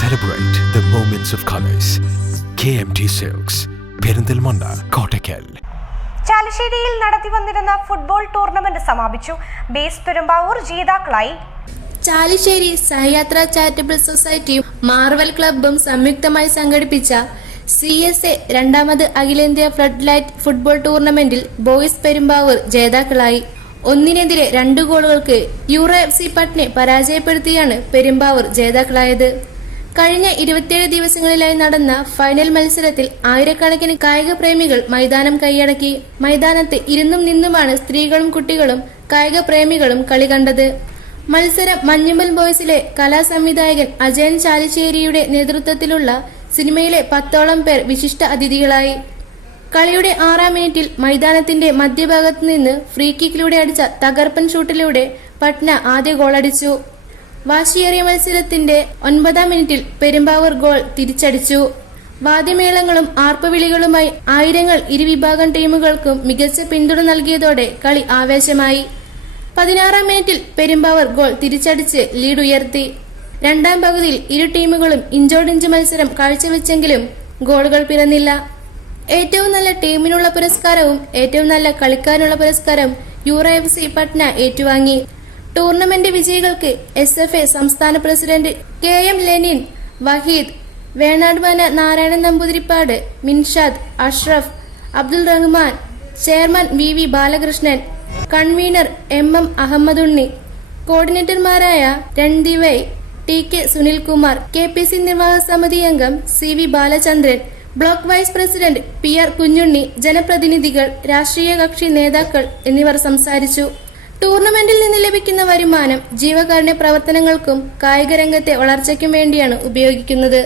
Celebrate of colours K M T silks Perinthalmanna Kottakkal ചാലശ്ശേരിയിൽ നടത്തി വന്നിരുന്ന football tournament സമാപിച്ചു. Base Perumbavoor ജേതാക്കളായി. ചാലിശ്ശേരി സഹയാത്ര ചാരിറ്റബിൾ സൊസൈറ്റിയും മാർവൽ ക്ലബും സംയുക്തമായി സംഘടിപ്പിച്ച സി എസ് എ രണ്ടാമത് അഖിലേന്ത്യാ ഫ്ലഡ് ലൈറ്റ് ഫുട്ബോൾ ടൂർണമെന്റിൽ ബോയ്സ് പെരുമ്പാവൂർ ജേതാക്കളായി. ഒന്നിനെതിരെ രണ്ട് ഗോളുകൾക്ക് യൂറോ എഫ് സി പട്നെ പരാജയപ്പെടുത്തിയാണ് പെരുമ്പാവൂർ ജേതാക്കളായത്. കഴിഞ്ഞ ഇരുപത്തിയേഴ് ദിവസങ്ങളിലായി നടന്ന ഫൈനൽ മത്സരത്തിൽ ആയിരക്കണക്കിന് കായിക പ്രേമികൾ മൈതാനം കൈയടക്കി. മൈതാനത്ത് ഇരുന്നും നിന്നുമാണ് സ്ത്രീകളും കുട്ടികളും കായിക പ്രേമികളും കളി കണ്ടത്. മത്സരം മഞ്ഞുമൽ ബോയ്സിലെ കലാസംവിധായകൻ അജയൻ ചാലിശ്ശേരിയുടെ നേതൃത്വത്തിലുള്ള സിനിമയിലെ പത്തോളം പേർ വിശിഷ്ട അതിഥികളായി. കളിയുടെ ആറാം മിനിറ്റിൽ മൈതാനത്തിന്റെ മധ്യഭാഗത്ത് നിന്ന് ഫ്രീ കിക്കിലൂടെ അടിച്ച തകർപ്പൻ ഷൂട്ടിലൂടെ പട്ന ആദ്യ ഗോളടിച്ചു. വാശിയേറിയ മത്സരത്തിന്റെ ഒൻപതാം മിനിറ്റിൽ പെരുമ്പാവൂർ ഗോൾ തിരിച്ചടിച്ചു. വാദ്യമേളങ്ങളും ആർപ്പുവിളികളുമായി ആയിരങ്ങൾ ഇരുവിഭാഗം ടീമുകൾക്കും മികച്ച പിന്തുണ നൽകിയതോടെ കളി ആവേശമായി. പതിനാറാം മിനിറ്റിൽ പെരുമ്പാവൂർ ഗോൾ തിരിച്ചടിച്ച് ലീഡ് ഉയർത്തി രണ്ടാം പകുതിയിൽ ഇരു ടീമുകളും ഇഞ്ചോടിഞ്ച് മത്സരം കാഴ്ചവെച്ചെങ്കിലും ഗോളുകൾ പിറന്നില്ല. ഏറ്റവും നല്ല ടീമിനുള്ള പുരസ്കാരവും ഏറ്റവും നല്ല കളിക്കാരനുള്ള പുരസ്കാരം യൂറോ എഫ് സി പട്ന ഏറ്റുവാങ്ങി. ടൂർണമെന്റ് വിജയികൾക്ക് എസ് എഫ് എ സംസ്ഥാന president K M Lenin Waheed Venadumana Narayanan Namboothiripad Minshad Ashraf Abdul Rahman chairman V V Balakrishnan convener M M Ahammedunni കോർഡിനേറ്റർമാരായ രൺദിവൈ T K Sunilkumar K P C നിർവാഹക സമിതി അംഗം C V Balachandran block vice president P R Kunhunni ജനപ്രതിനിധികൾ രാഷ്ട്രീയ കക്ഷി നേതാക്കൾ എന്നിവർ സംസാരിച്ചു. ടൂർണമെന്റിൽ നിന്ന് ലഭിക്കുന്ന വരുമാനം ജീവകാരുണ്യ പ്രവർത്തനങ്ങൾക്കും കായിക രംഗത്തെ വളർച്ചയ്ക്കും വേണ്ടിയാണ് ഉപയോഗിക്കുന്നത്.